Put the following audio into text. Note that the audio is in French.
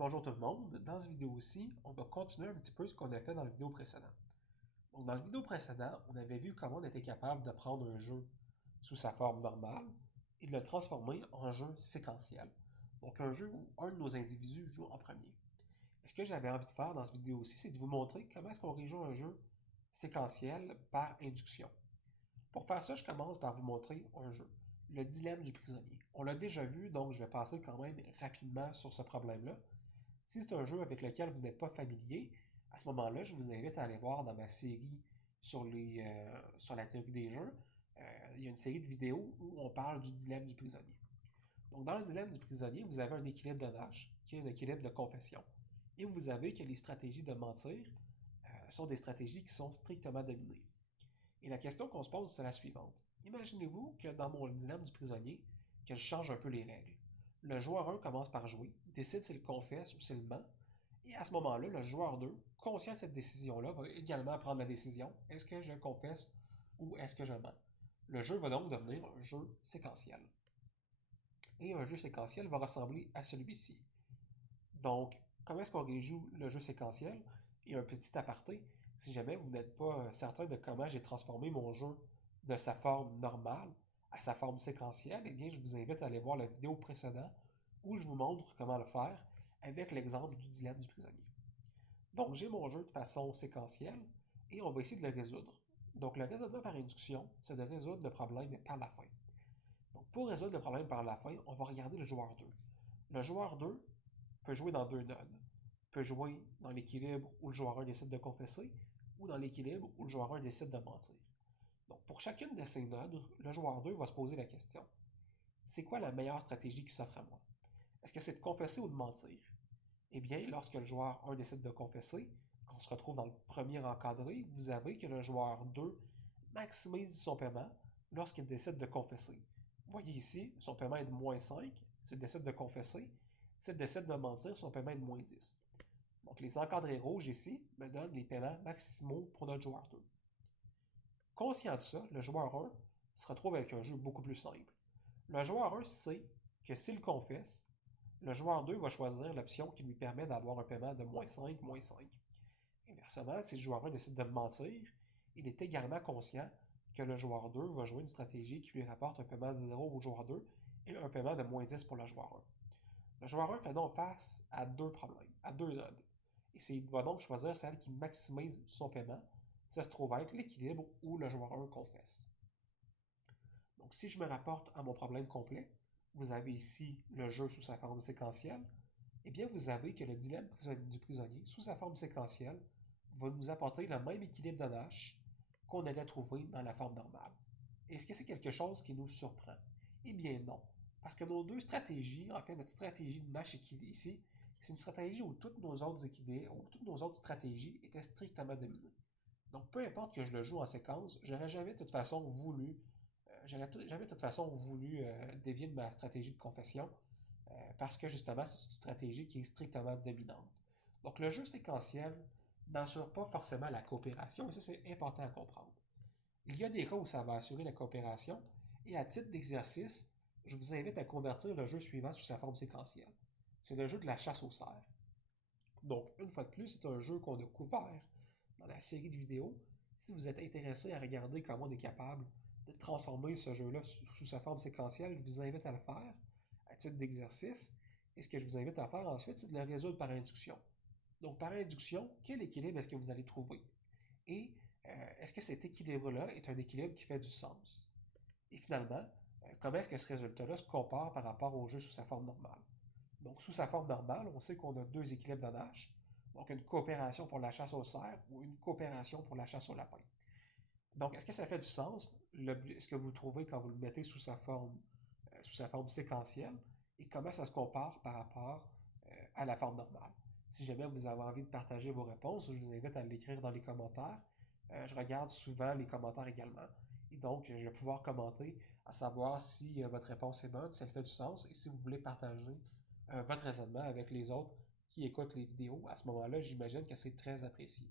Bonjour tout le monde, dans cette vidéo-ci, on va continuer un petit peu ce qu'on a fait dans la vidéo précédente. Donc dans la vidéo précédente, on avait vu comment on était capable de prendre un jeu sous sa forme normale et de le transformer en jeu séquentiel. Donc un jeu où un de nos individus joue en premier. Et ce que j'avais envie de faire dans cette vidéo-ci, c'est de vous montrer comment est-ce qu'on réjoue un jeu séquentiel par induction. Pour faire ça, je commence par vous montrer un jeu, le dilemme du prisonnier. On l'a déjà vu, donc je vais passer quand même rapidement sur ce problème-là. Si c'est un jeu avec lequel vous n'êtes pas familier, à ce moment-là, je vous invite à aller voir dans ma série sur la théorie des jeux. Il y a une série de vidéos où on parle du dilemme du prisonnier. Donc, dans le dilemme du prisonnier, vous avez un équilibre de Nash, qui est un équilibre de confession. Et vous avez que les stratégies de mentir sont des stratégies qui sont strictement dominées. Et la question qu'on se pose, c'est la suivante. Imaginez-vous que dans mon dilemme du prisonnier, que je change un peu les règles. Le joueur 1 commence par jouer, décide s'il confesse ou s'il ment, et à ce moment-là, le joueur 2, conscient de cette décision-là, va également prendre la décision, est-ce que je confesse ou est-ce que je mens? Le jeu va donc devenir un jeu séquentiel. Et un jeu séquentiel va ressembler à celui-ci. Donc, comment est-ce qu'on réjoue le jeu séquentiel? Et un petit aparté, si jamais vous n'êtes pas certain de comment j'ai transformé mon jeu de sa forme normale à sa forme séquentielle, eh bien, je vous invite à aller voir la vidéo précédente où je vous montre comment le faire avec l'exemple du dilemme du prisonnier. Donc, j'ai mon jeu de façon séquentielle et on va essayer de le résoudre. Donc, le raisonnement par induction, c'est de résoudre le problème par la fin. Donc, pour résoudre le problème par la fin, on va regarder le joueur 2. Le joueur 2 peut jouer dans deux nodes. Peut jouer dans l'équilibre où le joueur 1 décide de confesser ou dans l'équilibre où le joueur 1 décide de mentir. Donc, pour chacune de ces nodes, le joueur 2 va se poser la question. C'est quoi la meilleure stratégie qui s'offre à moi? Est-ce que c'est de confesser ou de mentir? Eh bien, lorsque le joueur 1 décide de confesser, qu'on se retrouve dans le premier encadré, vous avez que le joueur 2 maximise son paiement lorsqu'il décide de confesser. Vous voyez ici, son paiement est de moins 5, s'il décide de confesser. S'il décide de mentir, son paiement est de moins 10. Donc les encadrés rouges ici me donnent les paiements maximaux pour notre joueur 2. Conscient de ça, le joueur 1 se retrouve avec un jeu beaucoup plus simple. Le joueur 1 sait que s'il confesse, le joueur 2 va choisir l'option qui lui permet d'avoir un paiement de moins 5, moins 5. Inversement, si le joueur 1 décide de mentir, il est également conscient que le joueur 2 va jouer une stratégie qui lui rapporte un paiement de 0 au joueur 2 et un paiement de moins 10 pour le joueur 1. Le joueur 1 fait donc face à deux problèmes, à deux nodes. Et il va donc choisir celle qui maximise son paiement. Ça se trouve être l'équilibre où le joueur 1 confesse. Donc si je me rapporte à mon problème complet, vous avez ici le jeu sous sa forme séquentielle, eh bien vous avez que le dilemme du prisonnier, sous sa forme séquentielle, va nous apporter le même équilibre de Nash qu'on allait trouver dans la forme normale. Est-ce que c'est quelque chose qui nous surprend? Eh bien non. Parce que nos deux stratégies, en fait, notre stratégie de Nash ici, c'est une stratégie où toutes nos autres équilibres, où toutes nos autres stratégies étaient strictement dominées. Donc, peu importe que je le joue en séquence, j'aurais jamais de toute façon voulu, dévier de ma stratégie de confession, parce que justement, c'est une stratégie qui est strictement dominante. Donc, le jeu séquentiel n'assure pas forcément la coopération, et ça, c'est important à comprendre. Il y a des cas où ça va assurer la coopération, et à titre d'exercice, je vous invite à convertir le jeu suivant sous sa forme séquentielle. C'est le jeu de la chasse aux cerfs. Donc, une fois de plus, c'est un jeu qu'on a couvert dans la série de vidéos. Si vous êtes intéressé à regarder comment on est capable de transformer ce jeu-là sous sa forme séquentielle, je vous invite à le faire à titre d'exercice. Et ce que je vous invite à faire ensuite, c'est de le résoudre par induction. Donc, par induction, quel équilibre est-ce que vous allez trouver? Et est-ce que cet équilibre-là est un équilibre qui fait du sens? Et finalement, comment est-ce que ce résultat-là se compare par rapport au jeu sous sa forme normale? Donc, sous sa forme normale, on sait qu'on a deux équilibres de Nash. Donc, une coopération pour la chasse au cerf ou une coopération pour la chasse au lapin. Donc, est-ce que ça fait du sens, ce que vous trouvez quand vous le mettez sous sa forme séquentielle, et comment ça se compare par rapport à la forme normale? Si jamais vous avez envie de partager vos réponses, je vous invite à l'écrire dans les commentaires. Je regarde souvent les commentaires également. Et donc, je vais pouvoir commenter à savoir si votre réponse est bonne, si elle fait du sens, et si vous voulez partager votre raisonnement avec les autres qui écoutent les vidéos. À ce moment-là, j'imagine que c'est très apprécié.